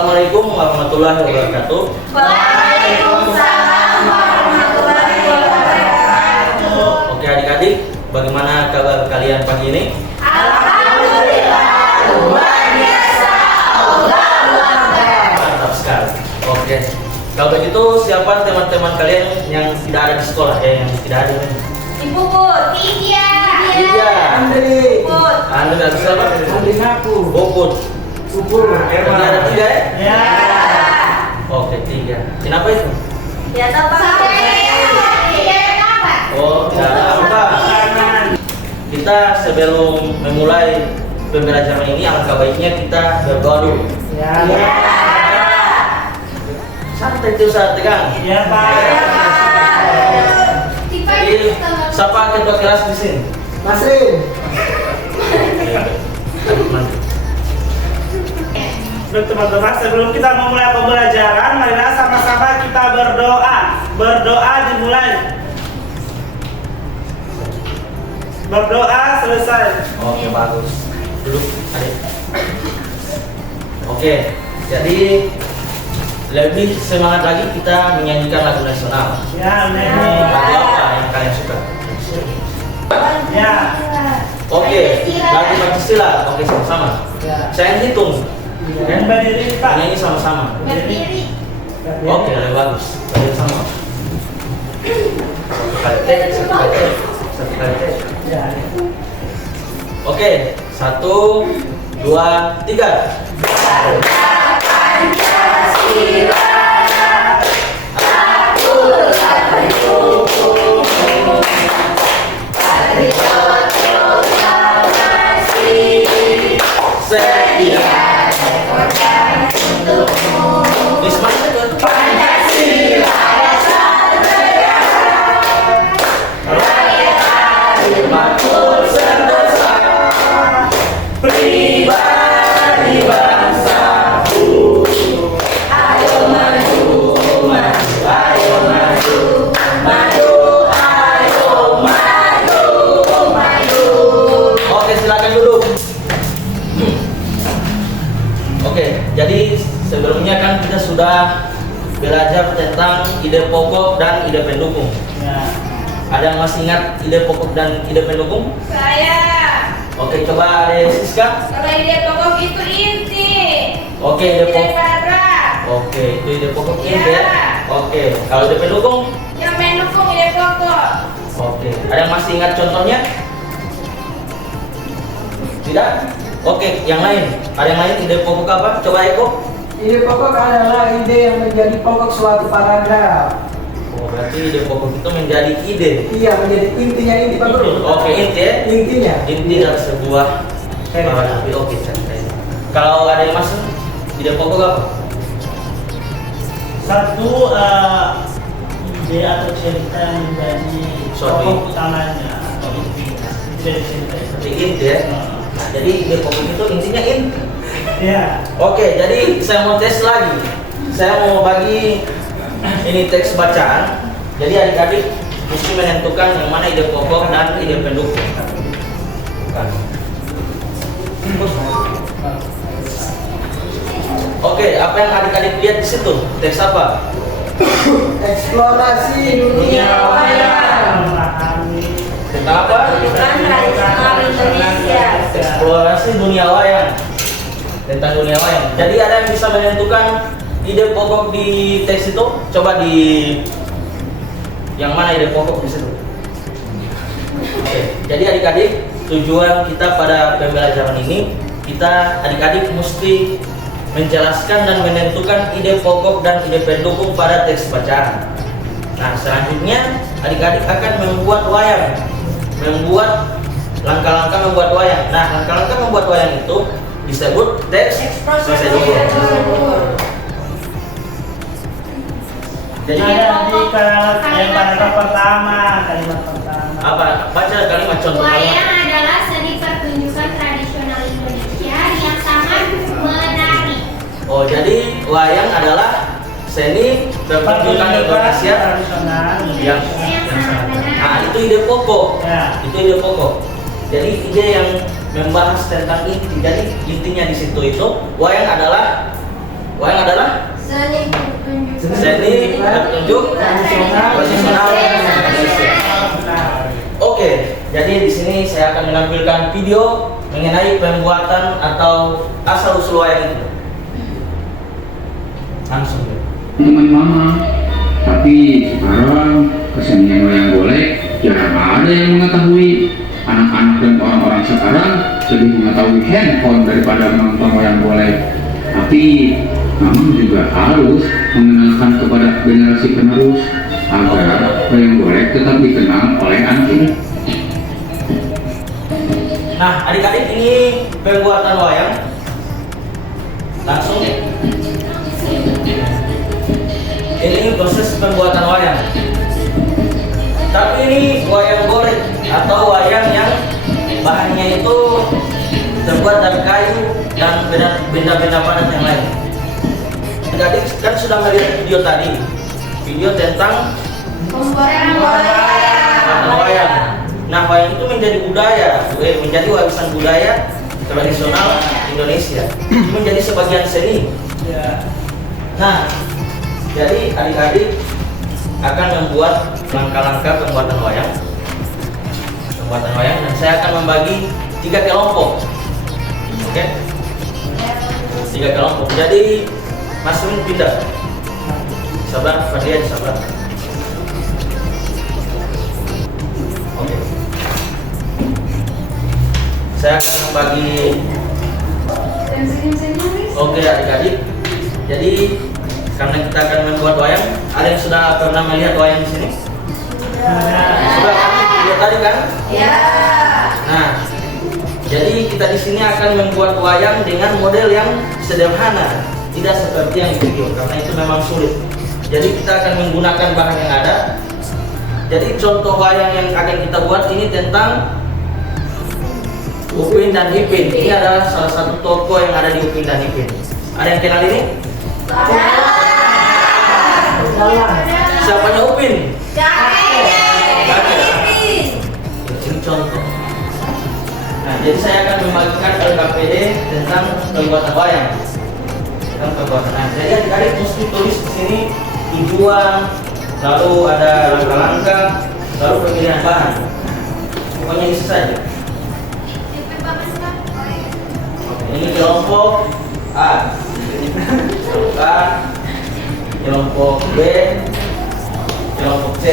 Assalamualaikum warahmatullahi wabarakatuh. Waalaikumsalam warahmatullahi wabarakatuh. Oke adik-adik, bagaimana kabar kalian pagi ini? Alhamdulillah, luar biasa. Allahu Akbar. Mantap sekali. Oke. Kalau begitu siapa teman-teman kalian yang tidak ada di sekolah ya, yang tidak ada? Ibu Put, Iya. Andri. Put. Andri dan siapa? Andri ngaku. Boput. Syukur. Jadi ada 3 ya? Ya. Oke 3. Kenapa itu? Ya toh Pak. Apa? Oh, tidak apa. Kita sebelum memulai pembelajaran ini alangkah baiknya kita berdoa dulu. Ya. Santai itu saat tegang. Ya, Pak. Jadi, siapa ketua kelas di sini? Masrin. Baik teman-teman, sebelum kita memulai pembelajaran, marilah sama-sama kita berdoa. Berdoa dimulai. Berdoa selesai. Oke, bagus. Duduk, adik. Oke, jadi lebih semangat lagi kita menyanyikan lagu nasional. Ya, Lagu apa yang kalian suka? Ya. Oke, lagu Pancasila. Oke, sama-sama. Ya. Saya hitung. Dan berdiri, Pak. Nyanyi sama-sama. Berdiri. Oke, lebih bagus. Berdiri sama. Satu kali tek, satu kali tek, satu kali tek. Ya. Oke, 1, 2, 3. Pancasila. Sekian. Wisma itu. Pancasila Makmur sentosa, pribadi bangsaku. ayo maju, maju, ayo maju, maju, ayo maju, maju. Oke, silakan duduk. Oke, jadi sebelumnya kan kita sudah belajar tentang ide pokok dan ide pendukung. Ya. Ada yang masih ingat ide pokok dan ide pendukung? Saya. Oke, coba ada Siska. Kalau ide pokok itu inti. Oke, ide Ide pokok. paragraf. Oke, itu ide pokok Ya. inti ya. Oke, kalau ide pendukung? Yang mendukung ide pokok. Oke, ada yang masih ingat contohnya? Tidak? Oke, yang lain. Ada yang lain ide pokok apa? Coba Eko. Ide pokok adalah ide yang menjadi pokok suatu paragraf. Oh, berarti ide pokok itu menjadi ide. Iya, menjadi intinya inti Pak Guru. Oke, inti ya. Intinya. Inti dari sebuah paragraf. Oke, santai. Kalau ada yang masuk, ide pokok apa? Satu ide atau cerita yang menjadi Suatu pokok utamanya atau intinya itu dari cerita itu. Seperti inti ya. Nah, jadi ide pokok itu intinya inti. Ya. Oke, jadi saya mau tes lagi. Saya mau bagi ini teks bacaan. Jadi adik-adik mesti menentukan yang mana ide pokok dan ide pendukung. Oke, apa yang adik-adik lihat di situ? Teks apa? Eksplorasi dunia wayang. Tentang apa? Bukan tradisional Indonesia. Eksplorasi dunia wayang. Tentang dunia wayang. Jadi ada yang bisa menentukan ide pokok di teks itu? Coba di yang mana ide pokok di situ? Oke. Jadi adik-adik, tujuan kita pada pembelajaran ini, kita adik-adik mesti menjelaskan dan menentukan ide pokok dan ide pendukung pada teks bacaan. Nah, selanjutnya adik-adik akan membuat wayang, membuat langkah-langkah membuat wayang. Nah, langkah-langkah membuat wayang itu disebut teks prosedur. Jadi Ada di yang paragraf pertama, kalimat pertama. apa? Baca kalimat contoh Wayang kalimat. adalah seni pertunjukan tradisional Indonesia yang sangat menarik. Oh, jadi wayang adalah seni pertunjukan Indonesia tradisional yang sangat menarik. Nah, itu ide pokok. Ya. Itu ide pokok. Jadi ide yang membahas tentang inti. Jadi intinya di situ itu wayang adalah Wayang adalah Seni pertunjukan. seni petunjuk tradisional Indonesia. Oke, jadi di sini saya akan menampilkan video mengenai pembuatan atau asal usul wayang itu. Langsung. Teman mama, tapi sekarang kesenian wayang golek jarang ada yang mengetahui. Anak-anak dan orang-orang sekarang lebih mengetahui handphone daripada menonton wayang golek. Tapi memang juga harus mengenalkan kepada generasi penerus agar wayang golek tetap dikenal oleh anak ini. Nah, adik-adik, ini pembuatan wayang. Langsung. Ini proses pembuatan wayang. Tapi ini wayang golek atau wayang yang bahannya itu terbuat dari kayu dan benda-benda padat yang lain. Adik-adik kan sudah melihat video tadi, video tentang Pembuatan wayang. Nah, wayang itu menjadi menjadi warisan budaya tradisional Indonesia. Itu menjadi sebagian seni. Nah, jadi adik-adik akan membuat langkah-langkah pembuatan wayang. Dan saya akan membagi 3 kelompok. Oke? 3 kelompok. Jadi Mas Rin pindah. Sabar, Fadlia di sabar. Oke. Saya akan membagi. Oke, adik-adik. Jadi karena kita akan membuat wayang, ada yang sudah pernah melihat wayang di sini? Sudah kan? Lihat tadi kan? Ya. Nah, jadi kita di sini akan membuat wayang dengan model yang sederhana, tidak seperti yang di video, karena itu memang sulit. Jadi kita akan menggunakan bahan yang ada. Jadi contoh wayang yang akan kita buat ini tentang Upin dan Ipin. Ini adalah salah satu tokoh yang ada di Upin dan Ipin. Ada yang kenal ini? Siapanya Upin? Ini contoh. Nah, jadi saya akan membagikan LKPD tentang pembuatan wayang. Nah, jadi adik-adik mesti tulis di sini tujuan, lalu ada langkah-langkah, lalu pemilihan bahan. Pokoknya itu saja. Oke, ini kelompok A, kelompok A, kelompok B, kelompok C.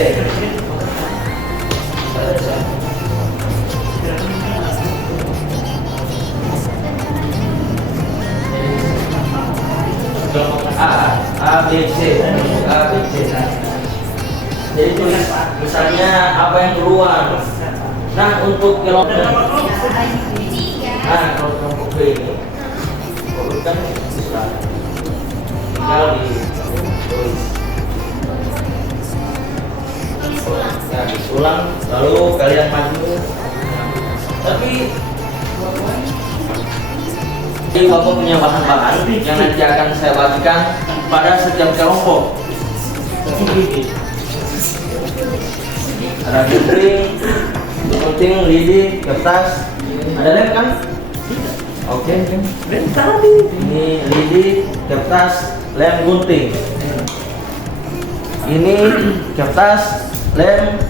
Kelompok A, B, C, A, B, C. Jadi tulis misalnya apa yang keluar. Nah, untuk kelompok kalau kelompok B ini kan bisa tinggal ditulis. Ya, disulang, lalu kalian maju. Tapi ini Bapak punya bahan-bahan yang nanti akan saya bagikan pada setiap kelompok. Ada gunting, lidi, kertas, ada lem kan? Oke. Ini lidi, kertas, lem, gunting. Ini kertas, lem,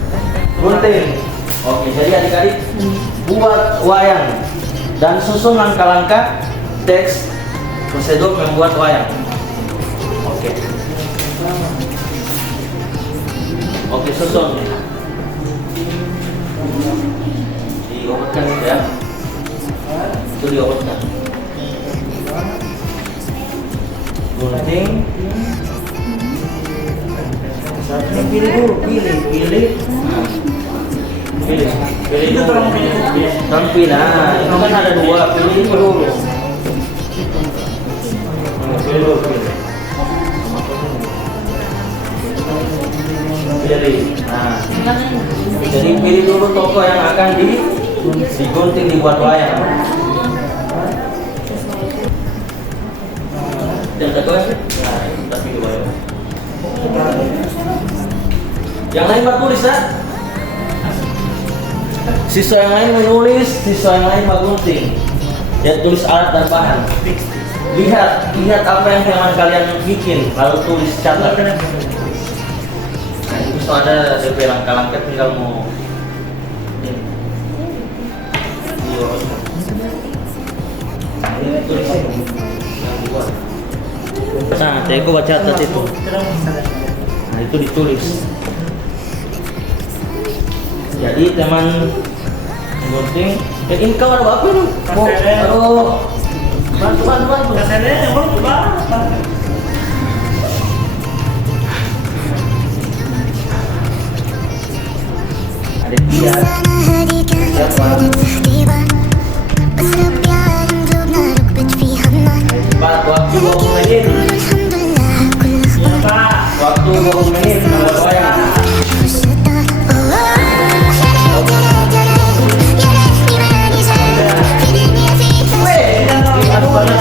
gunting. Oke, jadi adik-adik buat wayang dan susun langkah-langkah teks prosedur membuat wayang. Oke. Oke, susun. Diobatkan ya. Itu diobatkan. Gunting. Satu pilih dulu, pilih. Pilih itu tolong pilih. Nah, itu kan ada 2, pilih dulu. Pilih. Nah, jadi pilih dulu toko yang akan digunting dibuat wayang. Dan kedua, nah ini tapi dua ya. Yang lain buat tulis ya. Siswa yang lain menulis, siswa yang lain menggunting. Dan tulis alat dan bahan. lihat apa yang teman kalian bikin, lalu tulis catat. Nah, itu ada DP langkah-langkah tinggal mau ini. Ini tulis yang dibuat. Nah, Teko baca catat itu. Nah, itu ditulis. Jadi teman gunting, ini kau ada apa nih? Aduh, bantu. Kasarnya emang coba. Ada dia. Pak, waktu 20 menit. Ya Pak. Waktu 20 menit kalau wayang. Aduh, banyak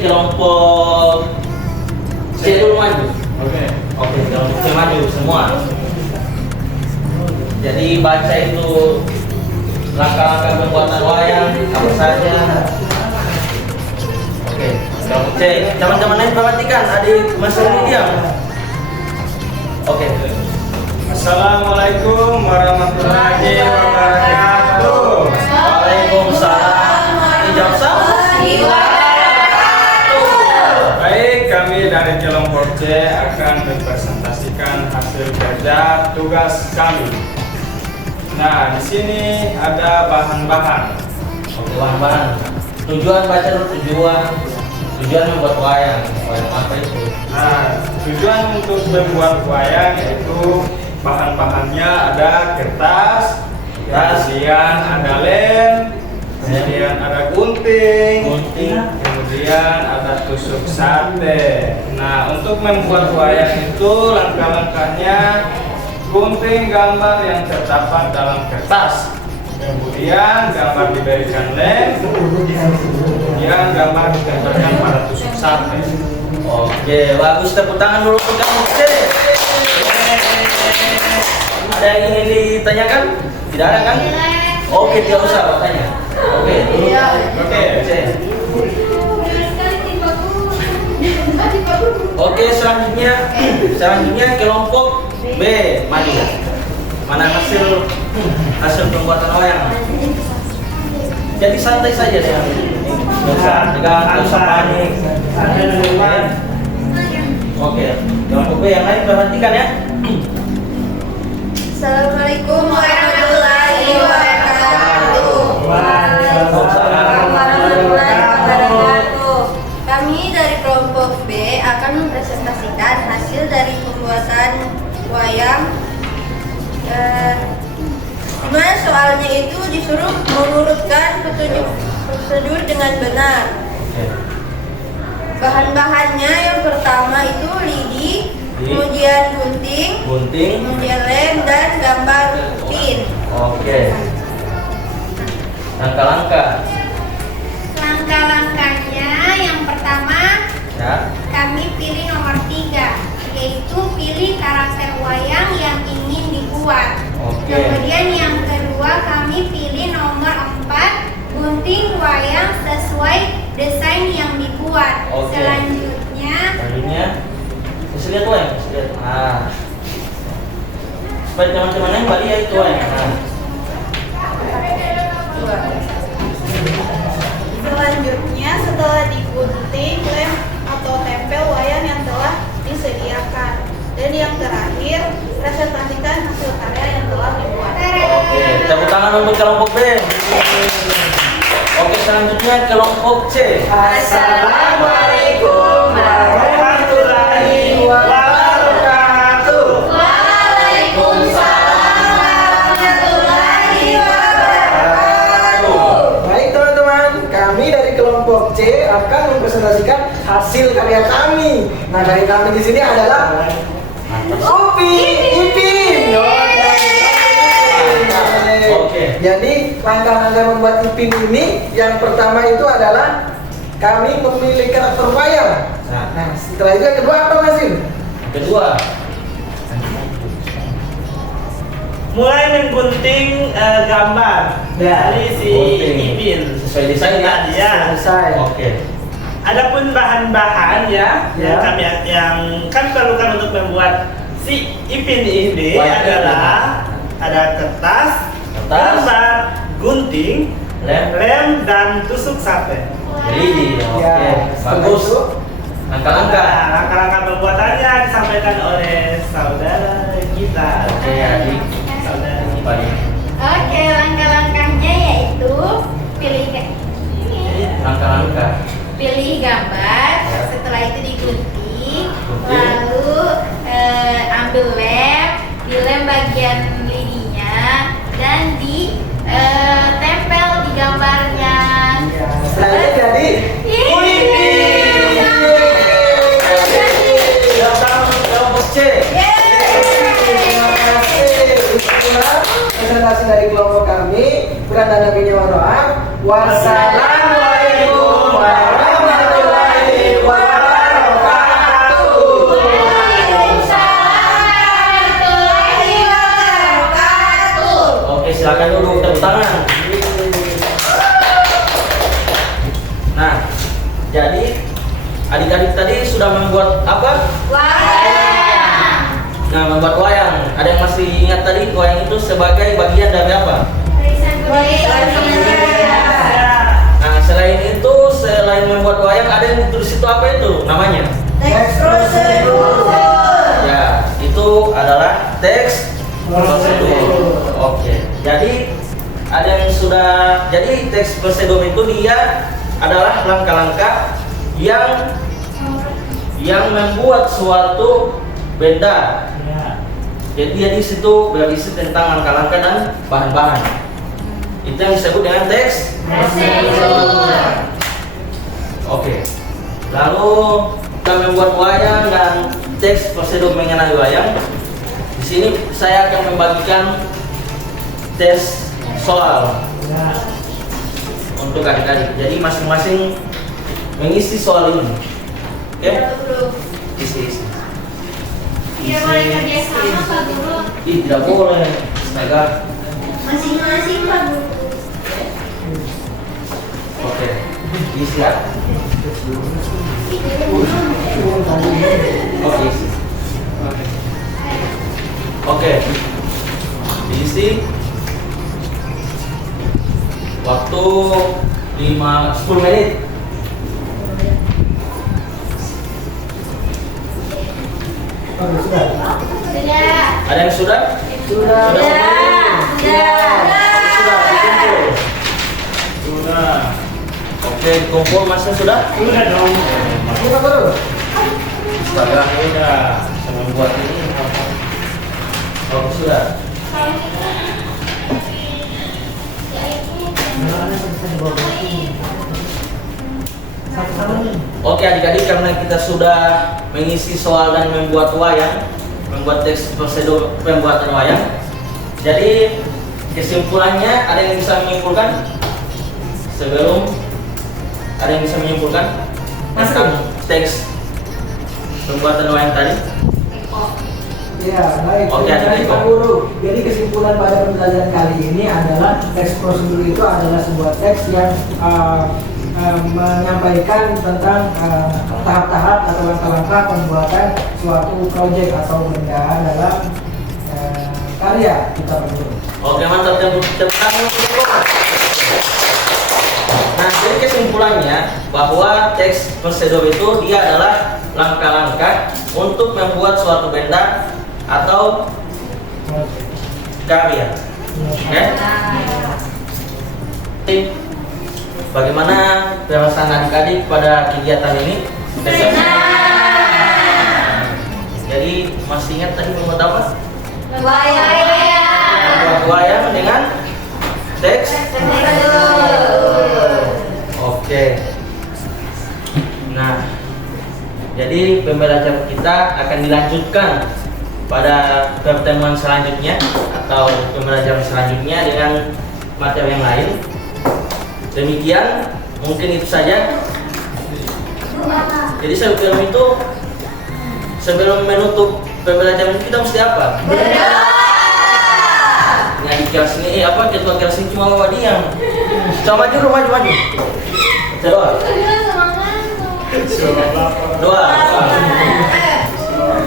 kelompok C dulu maju. Oke, kelompok C maju semua. Jadi baca itu langkah-langkah pembuatan wayang apa saja. Oke, kelompok C. Teman-teman lain perhatikan, adik masih ini diam. Oke. Assalamualaikum warahmatullahi wabarakatuh. Waalaikumsalam. Dijawab sama. Baik, kami dari kelompok C akan mempresentasikan hasil kerja tugas kami. Nah, di sini ada bahan-bahan. Oke, bahan-bahan. Tujuan baca dulu tujuan membuat wayang. Wayang apa itu? Nah, tujuan untuk membuat wayang yaitu bahan-bahannya ada kertas, kemudian ada lem, kemudian ada gunting, kemudian ada tusuk sate. Nah, untuk membuat wayang itu langkah-langkahnya gunting gambar yang terdapat dalam kertas, kemudian gambar diberikan lem, kemudian gambar ditempelkan pada tusuk sate. Oke, bagus, tepuk tangan dulu untuk kamu. Ada yang ingin ditanyakan? Tidak ada kan? Oke, tidak usah bertanya. Oke, dulu. Oke, C. Oke, selanjutnya kelompok B maju. Mana hasil pembuatan wayang? Jadi santai saja deh. Jangan usah panik. Oke, kelompok B yang lain perhatikan ya. Assalamualaikum warahmatullahi wabarakatuh. Waalaikumsalam warahmatullahi wabarakatuh. Kami dari kelompok B akan mempresentasikan hasil dari pembuatan wayang. Dimana soalnya itu disuruh mengurutkan petunjuk prosedur dengan benar. Bahan-bahannya yang pertama itu lidi, kemudian gunting, kemudian lem dan gambar pin. Oke. Langkah-langkahnya yang pertama Ya. kami pilih nomor 3, yaitu pilih karakter wayang yang ingin dibuat. Oke. Kemudian yang kedua kami pilih nomor 4, gunting wayang sesuai desain yang dibuat. Oke. Selanjutnya bisa lihat wayang, bisa lihat. Supaya teman-teman yang balik ya itu wayang. Selanjutnya setelah digunting lem atau tempel wayang yang telah disediakan. Dan yang terakhir presentasikan hasil karya yang telah dibuat. Oke, tepuk tangan untuk kelompok B. Oke, selanjutnya kelompok C. Assalamualaikum warahmatullahi wabarakatuh. Waalaikumsalam warahmatullahi wabarakatuh. hasil karya kami. Nah, dari kami di sini adalah Upi, Ipin. Oke. Jadi langkah-langkah membuat Ipin ini yang pertama itu adalah kami memilih karakter wayang. Nah, setelah itu yang kedua apa Mas Im? Kedua, Mulai menggunting gambar dari si Gunting. Ipin. Sesuai desain ya? Ya. Selesai. Oke. Adapun bahan-bahan ya, Ya. yang kami perlukan untuk membuat si Ipin ini Wayang adalah ada kertas, gambar, gunting, lem dan tusuk sate. Jadi, oke, Ya, setelah bagus. itu, Langkah-langkah. Nah, langkah-langkah pembuatannya disampaikan oleh saudara kita. Oke, adik. Saudara kita. Baik. Oke, langkah-langkahnya yaitu pilih Langkah-langkah. pilih gambar, Ya. setelah itu digunting, Gunting. lalu ambil lem, dilem bagian lidinya dan ditempel di gambarnya. ya, setelah itu jadi presentasi dari kelompok kami. Beranda Nabi Waro'ab. Wassalamualaikum warahmatullahi wabarakatuh. Oke, silakan dulu tepuk tangan. Nah, jadi adik-adik tadi sudah membuat apa? Nah, membuat wayang. Ada yang masih ingat tadi wayang itu sebagai bagian dari apa? Nah, selain itu, selain membuat wayang, ada yang ditulis itu apa itu namanya? Teks prosedur. Ya, itu adalah teks prosedur. Oke. Jadi ada yang sudah. Jadi teks prosedur itu dia adalah langkah-langkah yang membuat suatu benda. Jadi dia di situ berisi tentang langkah-langkah dan bahan-bahan. Itu yang disebut dengan teks prosedur. Oke. Lalu kita membuat wayang dan teks prosedur mengenai wayang. Di sini saya akan membagikan tes soal untuk adik-adik. Jadi masing-masing mengisi soal ini. Oke? Isi. Tidak boleh kerja sama Pak Guru. Ih, tidak boleh. Astaga. Masing-masing Pak Guru. Oke. Isi ya. Oke, isi. Oke. Diisi. Waktu 10 menit. Sudah. Ada yang sudah? Sudah. Dikumpul. Sudah. Oke, dikumpul masnya sudah? Sudah dong. Kita baru. Astaga, udah. Saya membuat ini. Oh, sudah. Oke adik-adik, karena kita sudah mengisi soal dan membuat wayang, membuat teks prosedur pembuatan wayang. Jadi kesimpulannya, ada yang bisa menyimpulkan? Sebelum ada yang bisa menyimpulkan tentang teks pembuatan wayang tadi? Ya, baik. Oke, Terima kasih, adik-adik. Pak Guru. Jadi kesimpulan pada pembelajaran kali ini adalah teks prosedur itu adalah sebuah teks yang menyampaikan tentang tahap-tahap atau langkah-langkah pembuatan suatu proyek atau benda dalam karya kita berdua. Oke, mantap. Tepuk tangan untuk Bapak. Nah, jadi kesimpulannya bahwa teks prosedur itu dia adalah langkah-langkah untuk membuat suatu benda atau karya. Oke? Bagaimana perasaan adik-adik pada kegiatan ini? Jadi masih ingat tadi membuat apa? Membuat wayang dengan teks. Oke. Nah, pembelajaran kita akan dilanjutkan pada pertemuan selanjutnya atau pembelajaran selanjutnya dengan materi yang lain. Demikian, mungkin itu saja. Jadi sebelum menutup pembelajaran kita mesti apa? Nah, di kelas ini ketua kelas ini cuma bawa diam. Coba maju. Doa.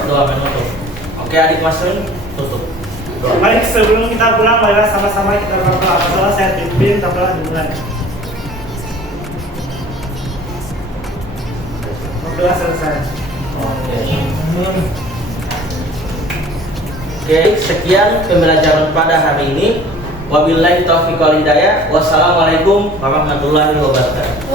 Doa menutup. Oke, adik Mas Rin, tutup. Doa. Baik, sebelum kita pulang, marilah sama-sama kita berdoa. Setelah saya pimpin, kita dimulai. Doa selesai. Oke, sekian pembelajaran pada hari ini. Wabillahi taufiq wal hidayah. Wassalamualaikum warahmatullahi wabarakatuh.